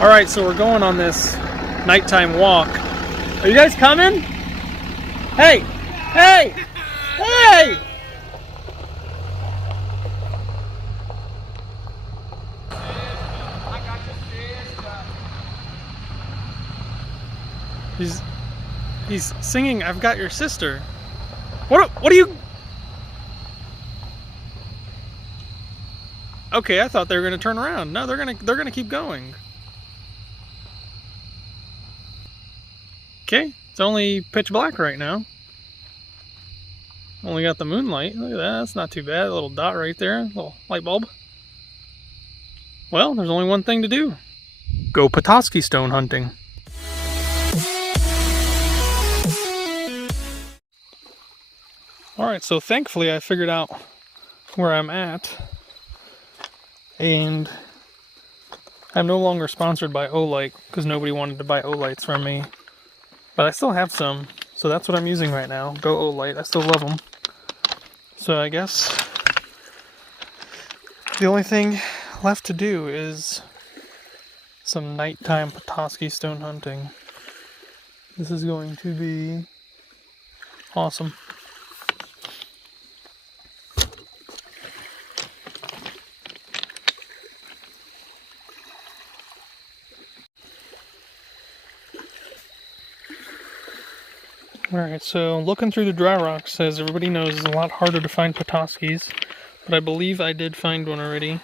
Alright, so we're going on this nighttime walk. Are you guys coming? Hey! Hey! Hey! He's singing "I've Got Your Sister." What are you? Okay, I thought they were gonna turn around. No, they're gonna keep going. Okay, it's only pitch black right now. Only got the moonlight. Look at that. That's not too bad. A little dot right there, a little light bulb. Well, there's only one thing to do. Go Petoskey stone hunting. Alright, so thankfully I figured out where I'm at. And I'm no longer sponsored by Olight because nobody wanted to buy Olights from me. But I still have some, so that's what I'm using right now. Go Olight. I still love them. So I guess the only thing left to do is some nighttime Petoskey stone hunting. This is going to be awesome. Alright, so looking through the dry rocks, as everybody knows, is a lot harder to find Petoskey's, but I believe I did find one already.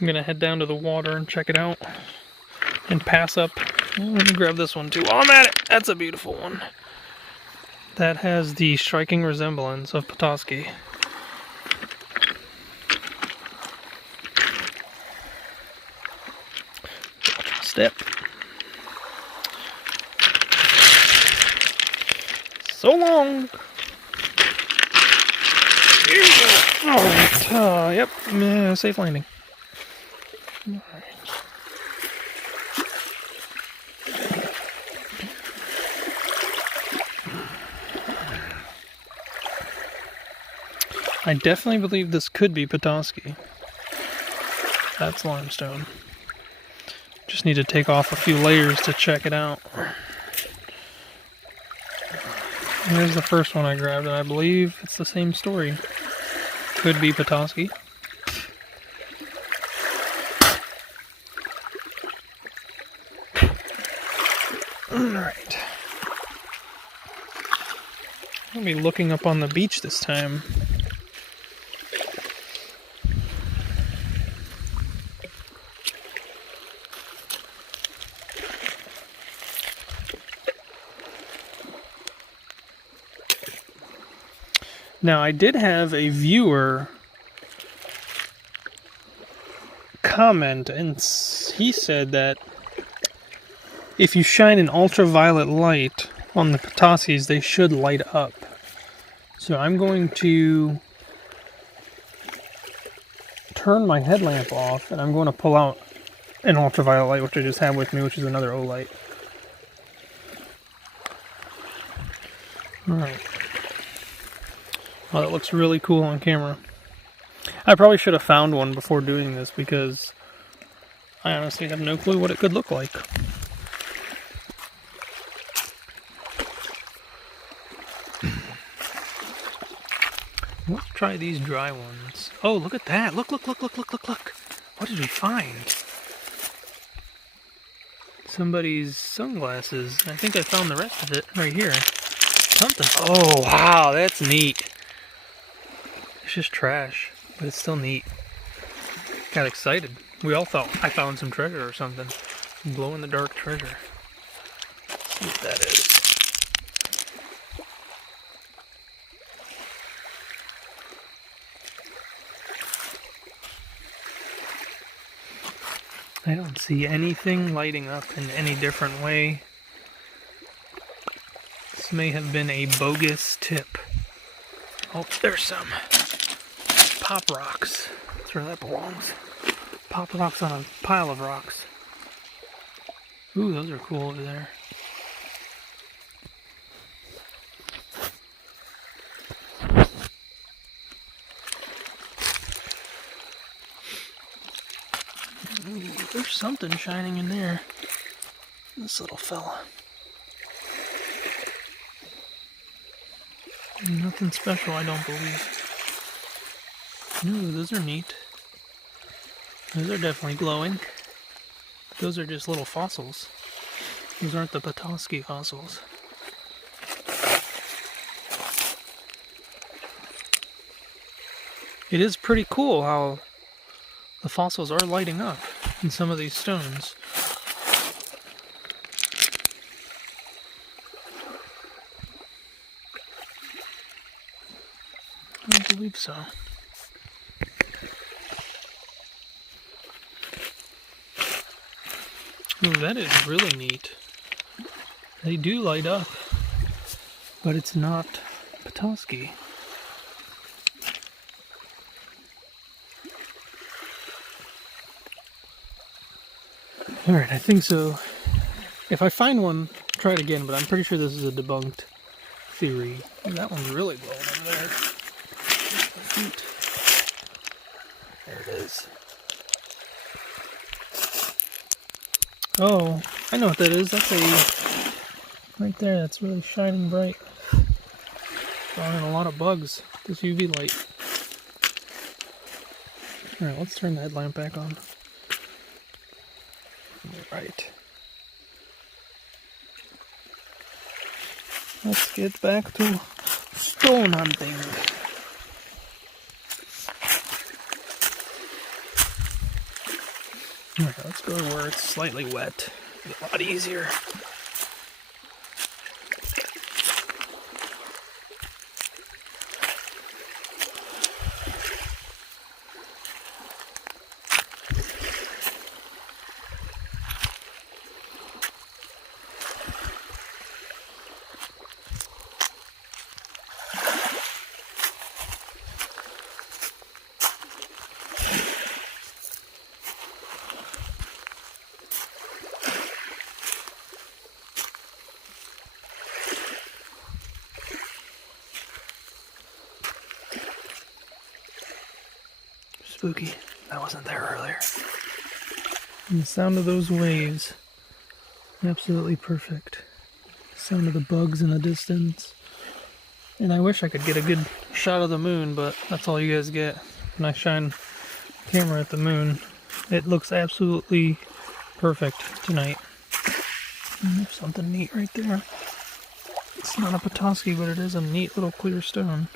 I'm gonna head down to the water and check it out, and pass up. Let me grab this one too while I'm at it. That's a beautiful one. That has the striking resemblance of Petoskey. Watch my step. So long. Alright, yep, safe landing. Alright. I definitely believe this could be Petoskey. That's limestone. Just need to take off a few layers to check it out. Here's the first one I grabbed, and I believe it's the same story. Could be Petoskey. Alright. I'll be looking up on the beach this time. Now, I did have a viewer comment, and he said that if you shine an ultraviolet light on the Petoskey's, they should light up. So I'm going to turn my headlamp off, and I'm going to pull out an ultraviolet light, which I just have with me, which is another Olight. Alright. Well, that looks really cool on camera. I probably should have found one before doing this because I honestly have no clue what it could look like. Let's try these dry ones. Oh, look at that. Look. What did we find? Somebody's sunglasses. I think I found the rest of it right here. Something. Oh, wow, that's neat. It's just trash, but it's still neat. Got excited. We all thought I found some treasure or something. Some glow-in-the-dark treasure. Let's see what that is. I don't see anything lighting up in any different way. This may have been a bogus tip. Oh, there's some pop rocks. That's where that belongs. Pop rocks on a pile of rocks. Ooh, those are cool over there. Ooh. there's something shining in there. This little fella. Nothing special, I don't believe. Ooh, those are neat. Those are definitely glowing. Those are just little fossils. Those aren't the Petoskey fossils. It is pretty cool how the fossils are lighting up in some of these stones. I don't believe so. Ooh, that is really neat. They do light up, but it's not Petoskey. Alright, I think so. If I find one, try it again, but I'm pretty sure this is a debunked theory. And that one's really glowing over there. There it is. Oh, I know what that is. That's a... right there, that's really shining bright. Drawing in a lot of bugs. This UV light. Alright, let's turn the headlamp back on. Right. Let's get back to stone hunting. Alright, let's go where it's slightly wet. Be a lot easier. Spooky. That wasn't there earlier. And the sound of those waves, absolutely perfect. The sound of the bugs in the distance. And I wish I could get a good shot of the moon, but that's all you guys get. When I shine the camera at the moon, it looks absolutely perfect tonight. And there's something neat right there. It's not a Petoskey, but it is a neat little clear stone.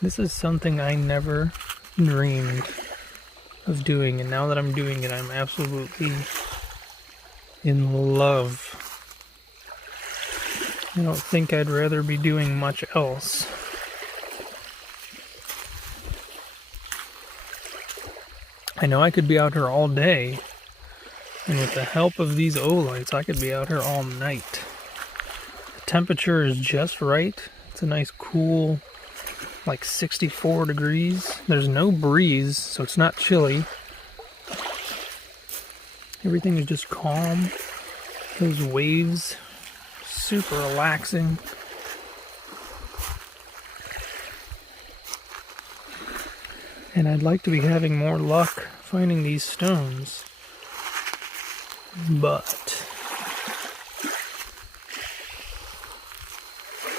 This is something I never dreamed of doing, and now that I'm doing it, I'm absolutely in love. I don't think I'd rather be doing much else. I know I could be out here all day, and with the help of these O-lights, I could be out here all night. The temperature is just right. It's a nice cool, like 64 degrees. There's no breeze, so it's not chilly. Everything is just calm. Those waves, super relaxing. And I'd like to be having more luck finding these stones. But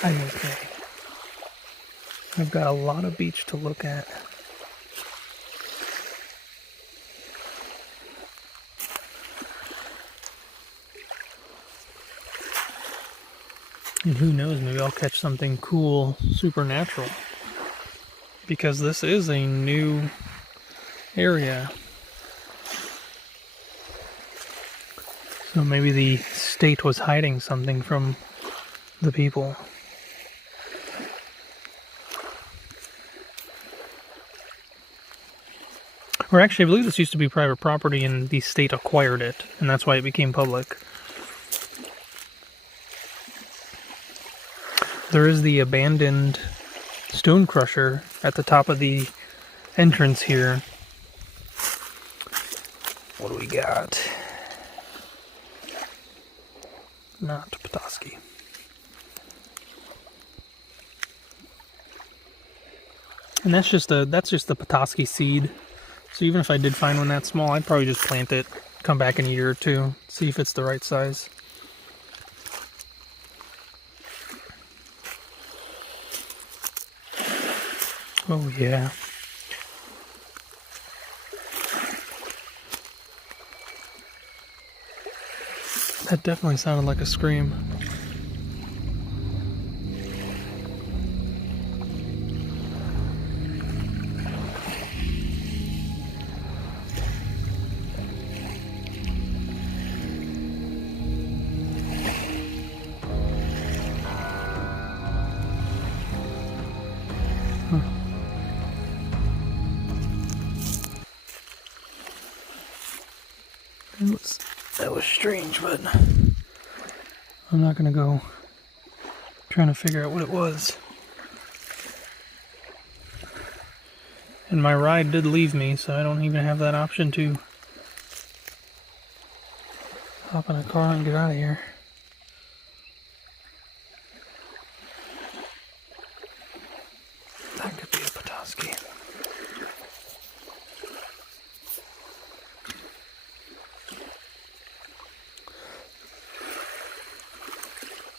I'm okay. I've got a lot of beach to look at. And who knows, maybe I'll catch something cool, supernatural. Because this is a new area. So maybe the state was hiding something from the people. Or actually, I believe this used to be private property and the state acquired it, and that's why it became public. There is the abandoned stone crusher at the top of the entrance here. What do we got? not Petoskey. And that's just the Petoskey seed. So even if I did find one that small, I'd probably just plant it, come back in a year or two, see if it's the right size. Oh yeah. That definitely sounded like a scream. That was strange, but I'm not gonna go trying to figure out what it was. And my ride did leave me, so I don't even have that option to hop in a car and get out of here. That could be a Petoskey.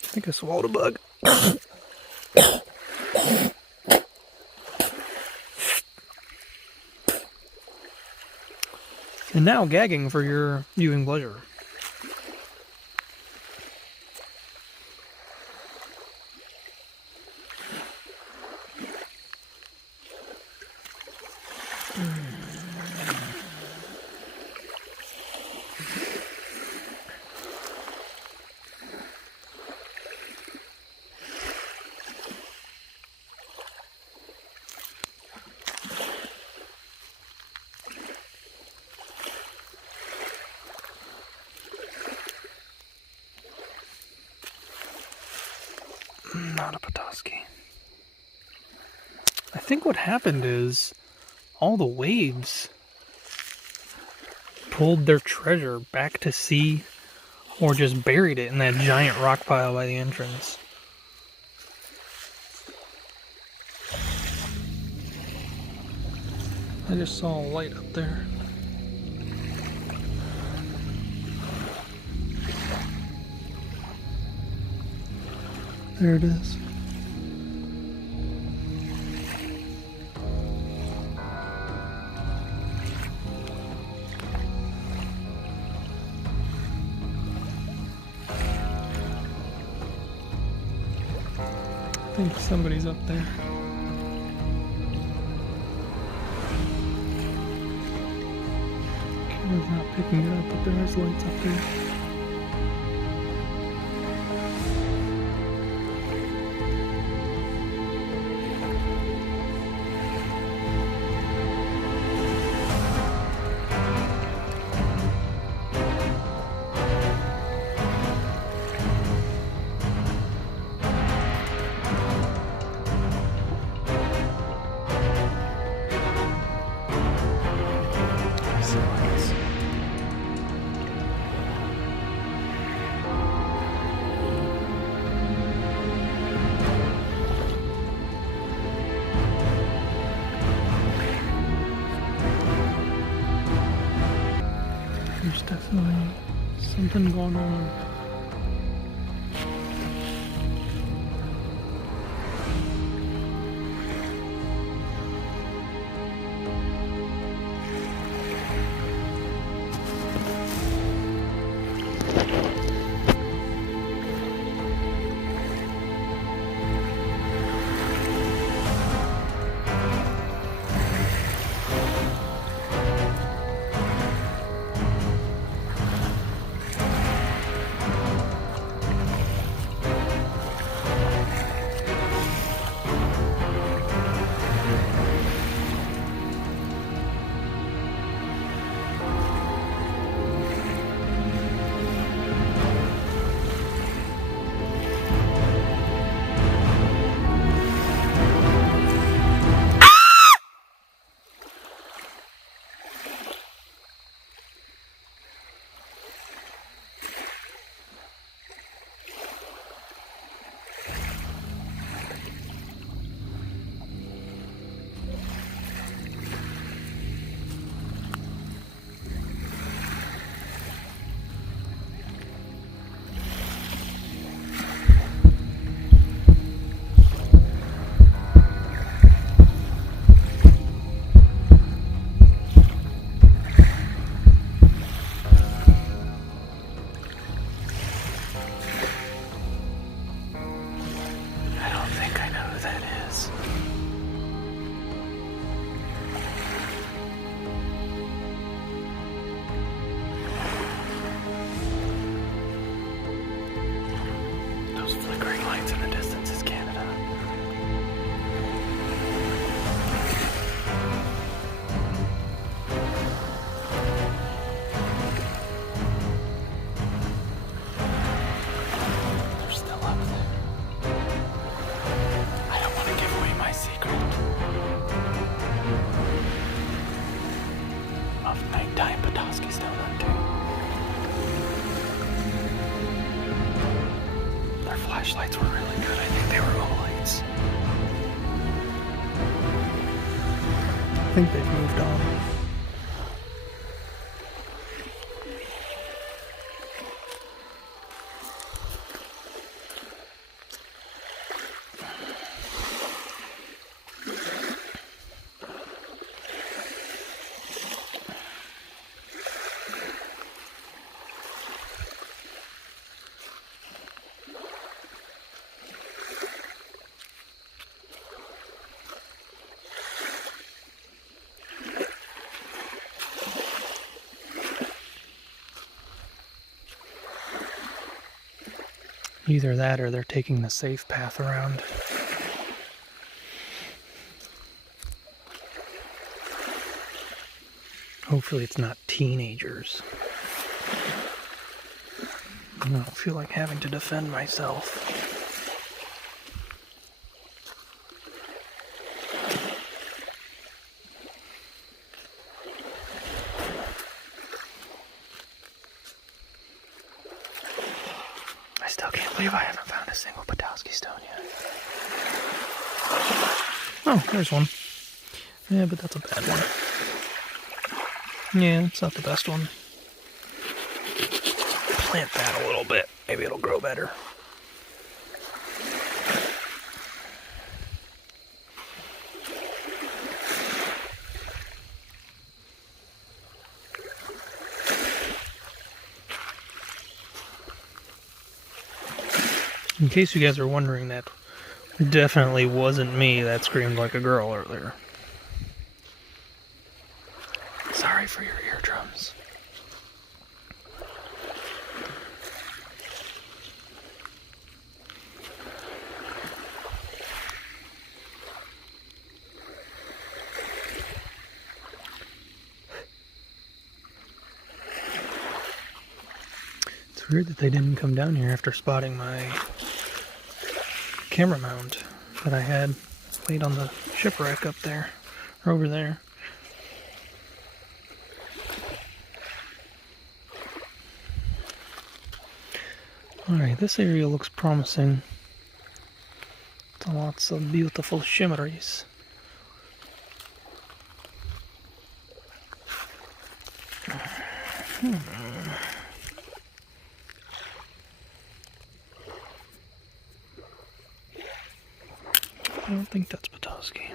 I think I swallowed a bug. And now gagging for your viewing pleasure. Not a Petoskey. I think what happened is all the waves pulled their treasure back to sea or just buried it in that giant rock pile by the entrance. I just saw a light up there. There it is. I think somebody's up there. Camera's not picking it up, but there is lights up there. There's definitely something going on. flickering lights in the distance is Canada. They're still up there. I don't want to give away my secret of nighttime Petoskey Stone hunting. Their flashlights were really good. I think they were OLEDs. I think they've moved on. Either that or they're taking the safe path around. Hopefully it's not teenagers. I don't feel like having to defend myself. I still can't believe I haven't found a single Petoskey stone yet. Oh, there's one. Yeah, but that's a bad one. Yeah, it's not the best one. Plant that a little bit. Maybe it'll grow better. In case you guys are wondering, that definitely wasn't me that screamed like a girl earlier. Sorry for your eardrums. It's weird that they didn't come down here after spotting my camera mount that I had laid on the shipwreck up there, or over there. Alright, this area looks promising. Lots of beautiful shimmeries. I don't think that's Petoskey.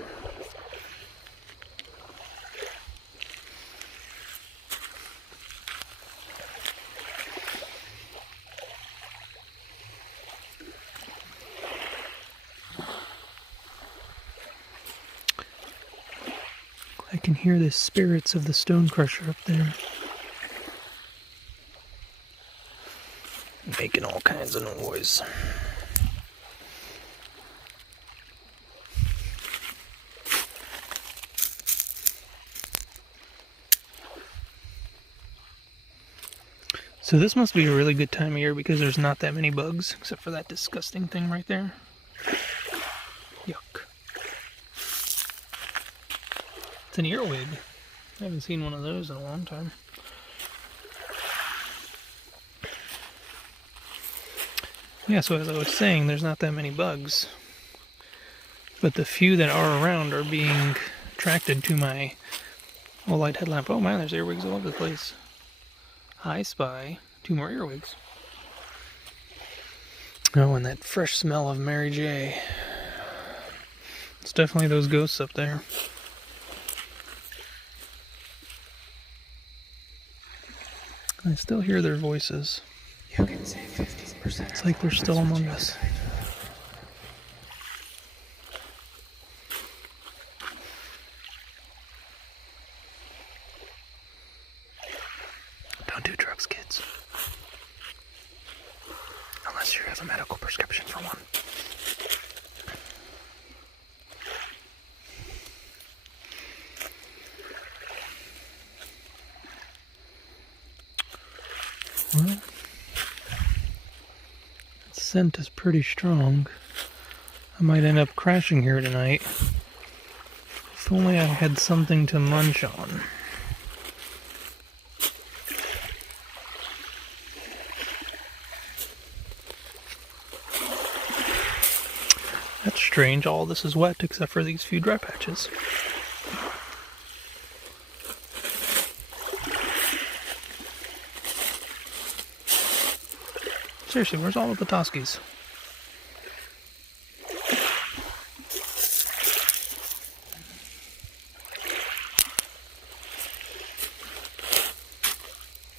I can hear the spirits of the stone crusher up there, making all kinds of noise. So this must be a really good time of year because there's not that many bugs, except for that disgusting thing right there. Yuck. It's an earwig. I haven't seen one of those in a long time. Yeah, so as I was saying, there's not that many bugs. But the few that are around are being attracted to my light headlamp. Oh man, there's earwigs all over the place. I spy 2 more earwigs. Oh, and that fresh smell of Mary J. It's definitely those ghosts up there. I still hear their voices. You can say 50%. It's like they're still among us. Don't do drugs, kids. Unless you have a medical prescription. caption for one. Well, that scent is pretty strong. I might end up crashing here tonight. If only I had something to munch on. That's strange, all this is wet except for these few dry patches. Seriously, where's all the Petoskies?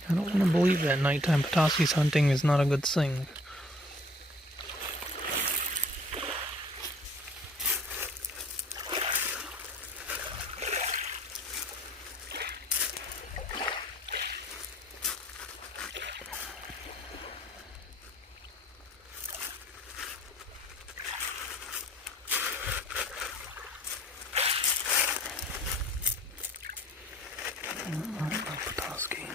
I don't want to believe that nighttime Petoskies hunting is not a good thing. Petoskey.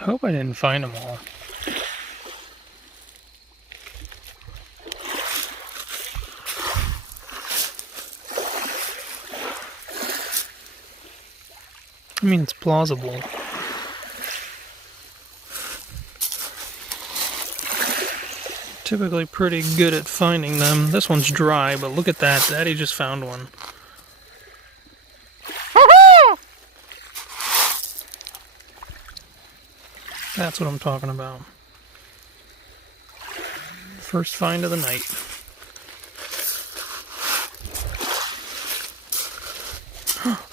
I hope I didn't find them all. I mean, it's plausible. Typically pretty good at finding them. This one's dry, but look at that. Daddy just found one. That's what I'm talking about. First find of the night.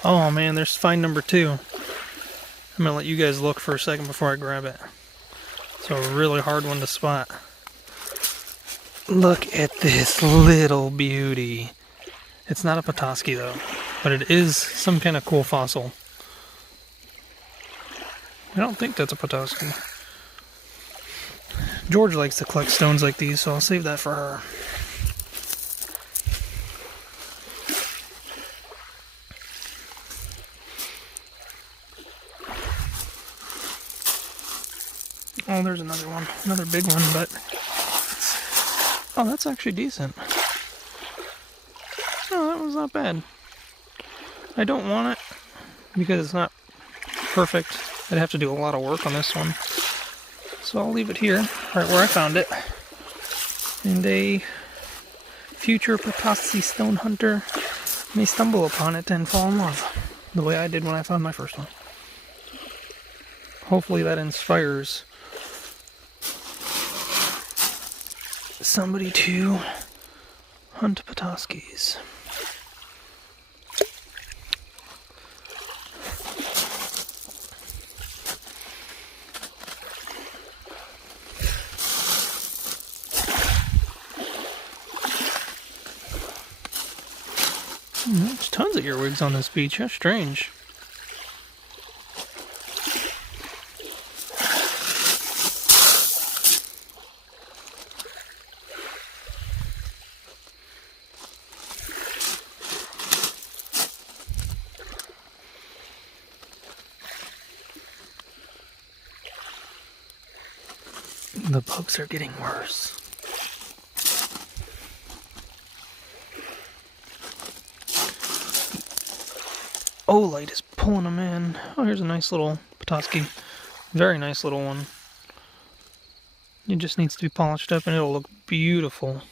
Oh man, there's find number 2. I'm gonna let you guys look for a second before I grab it. It's a really hard one to spot. Look at this little beauty. It's not a Petoskey though, but it is some kind of cool fossil. I don't think that's a Petoskey. George likes to collect stones like these, so I'll save that for her. Oh, there's another one. Another big one, but... Oh, that's actually decent. Oh, that was not bad. I don't want it because it's not perfect. I'd have to do a lot of work on this one. So I'll leave it here, right where I found it. And a future Petoskey stone hunter may stumble upon it and fall in love. The way I did when I found my first one. Hopefully that inspires somebody to hunt Petoskies. There's tons of earwigs on this beach. How strange. The bugs are getting worse. Light is pulling them in. Oh, here's a nice little Petoskey. Very nice little one. It just needs to be polished up and it'll look beautiful.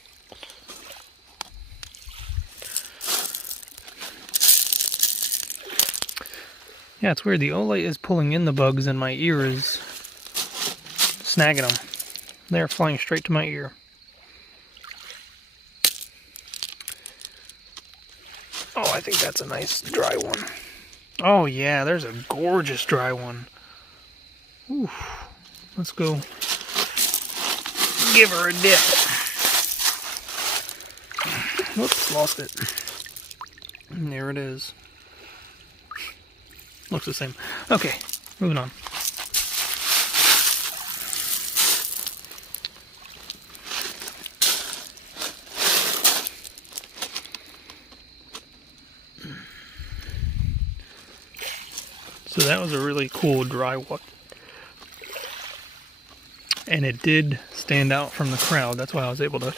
Yeah, it's weird. The light is pulling in the bugs and my ear is snagging them. They're flying straight to my ear. Oh, I think that's a nice dry one. Oh yeah, there's a gorgeous dry one. Oof. Let's go give her a dip. Whoops, lost it. And there it is. Looks the same. Okay, moving on. So that was a really cool dry one. And it did stand out from the crowd. That's why I was able to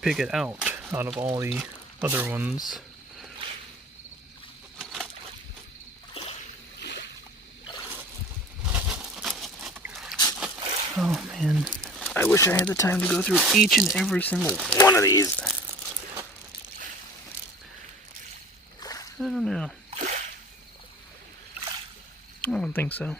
pick it out of all the other ones. Oh man, I wish I had the time to go through each and every single one of these. I don't know. I don't think so.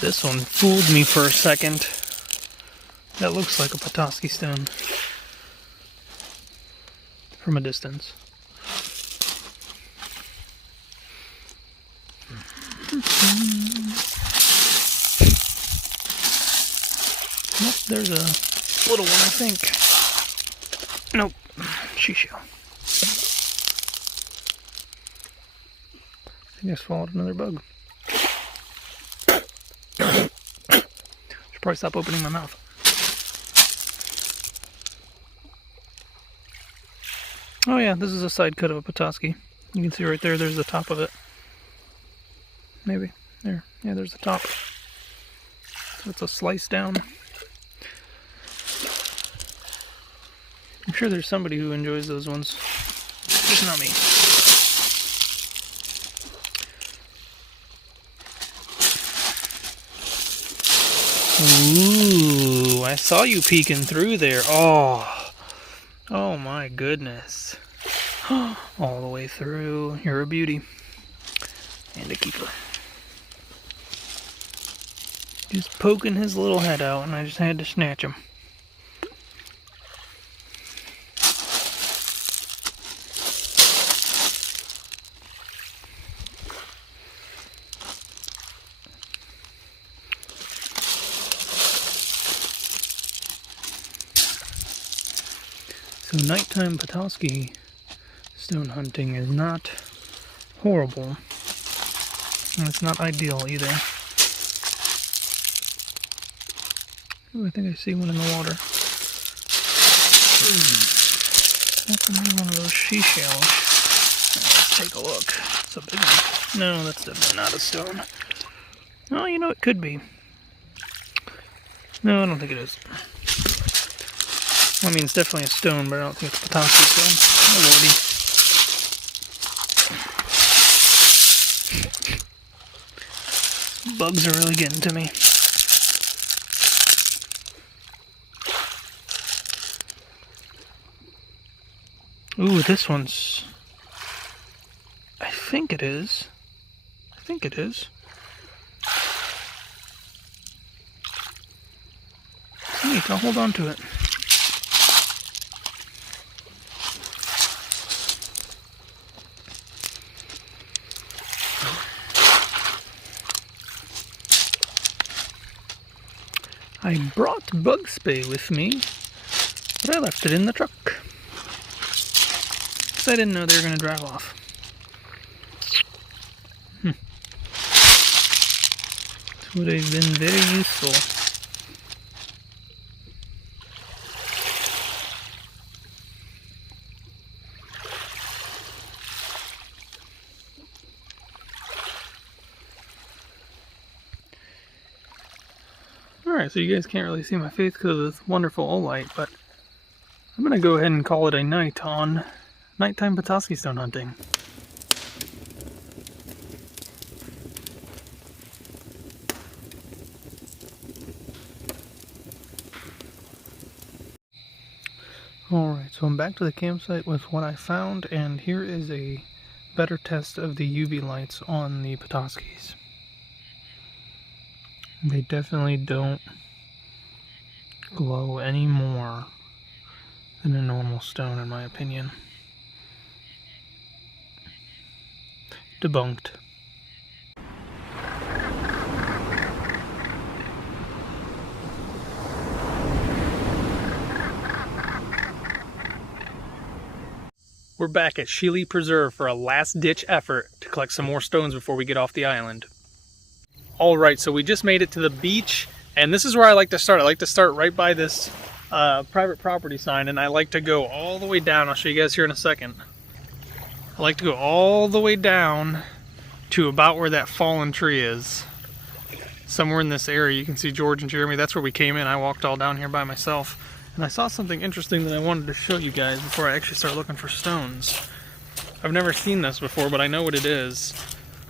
This one fooled me for a second. That looks like a Petoskey stone from a distance. Nope, there's a little one, I think. Nope, she-shell. I think I swallowed another bug. Should probably stop opening my mouth. Oh yeah, this is a side cut of a Petoskey. You can see right there, there's the top of it. Maybe. There. Yeah, there's the top. So it's a slice down. I'm sure there's somebody who enjoys those ones. Just not me. Ooh, I saw you peeking through there. Oh my goodness. All the way through. You're a beauty. And a keeper. Just poking his little head out, and I just had to snatch him. So nighttime Petoskey stone hunting is not horrible, and it's not ideal either. Ooh, I think I see one in the water. That's another one of those she-shells. Let's take a look. It's a big one. No, that's definitely not a stone. Oh, you know, it could be. No, I don't think it is. I mean, it's definitely a stone, but I don't think it's a Petoskey stone. Oh, lordy. Bugs are really getting to me. Ooh, this one's... I think it is. I think it is. It's neat. I'll hold on to it. I brought bug spray with me, but I left it in the truck. Because I didn't know they were going to drive off. This would have been very useful. Alright, so you guys can't really see my face because of this wonderful light, but I'm going to go ahead and call it a night on nighttime Petoskey stone hunting. Alright, so So I'm back to the campsite with what I found, and here is a better test of the UV lights on the Petoskies. They definitely don't glow any more than a normal stone, in my opinion. Debunked. We're back at Sheely Preserve for a last-ditch effort to collect some more stones before we get off the island. Alright, so we just made it to the beach, and this is where I like to start. I like to start right by this private property sign, and I like to go all the way down. I'll show you guys here in a second. I like to go all the way down to about where that fallen tree is. Somewhere in this area, you can see George and Jeremy. That's where we came in. I walked all down here by myself. And I saw something interesting that I wanted to show you guys before I actually start looking for stones. I've never seen this before, but I know what it is.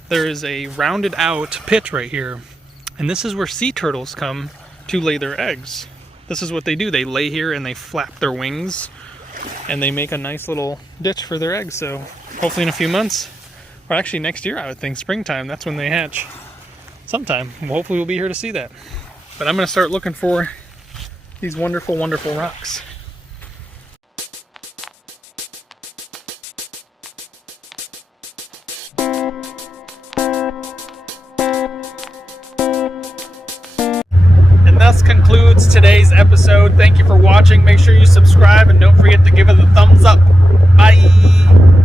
There is a rounded out pit right here. And this is where sea turtles come to lay their eggs. This is what they do. They lay here and they flap their wings. And they make a nice little ditch for their eggs. So hopefully in a few months, or actually next year I would think, springtime, that's when they hatch. Sometime. Hopefully we'll be here to see that. But I'm going to start looking for these wonderful, wonderful rocks. And thus concludes today's episode. Thank you for watching. Make sure you subscribe and don't forget to give it a thumbs up. Bye!